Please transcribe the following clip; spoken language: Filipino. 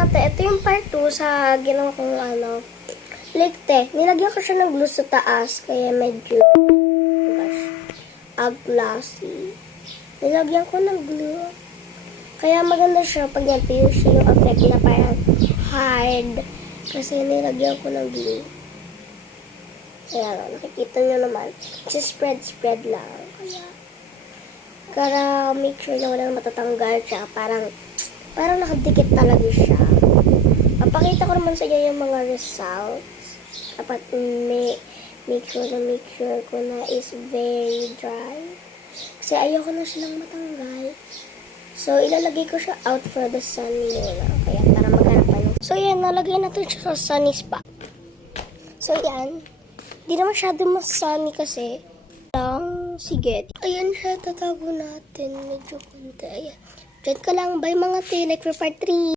mga te, ito yung part 2 sa ginawa kong like te, nilagyan ko siya ng glue sa taas, kaya medyo, glossy. Nilagyan ko ng glue. Kaya maganda siya pag na-pierce yung effect na parang hard. Kasi nilagyan ko ng glue. Ayan, nakikita nyo naman. Kasi spread lang. Kaya, para make sure na walang matatanggal siya. Parang nakadikit talaga siya. Papakita ko naman sa inyo yung mga results. Dapat make sure ko na is very dry. Kasi ayoko na silang matanggal. So, ilalagay ko siya out for the sun muna. Kaya, para maghanap tayo. So, yan. Nalagay natin siya sa sunny spot. So, yan. Di na masyado mas sunny kasi. Sige. Ayan siya. Tatago natin. Medyo kunti. Ayan. Diyan ka lang. Bye mga te. Like for part 3.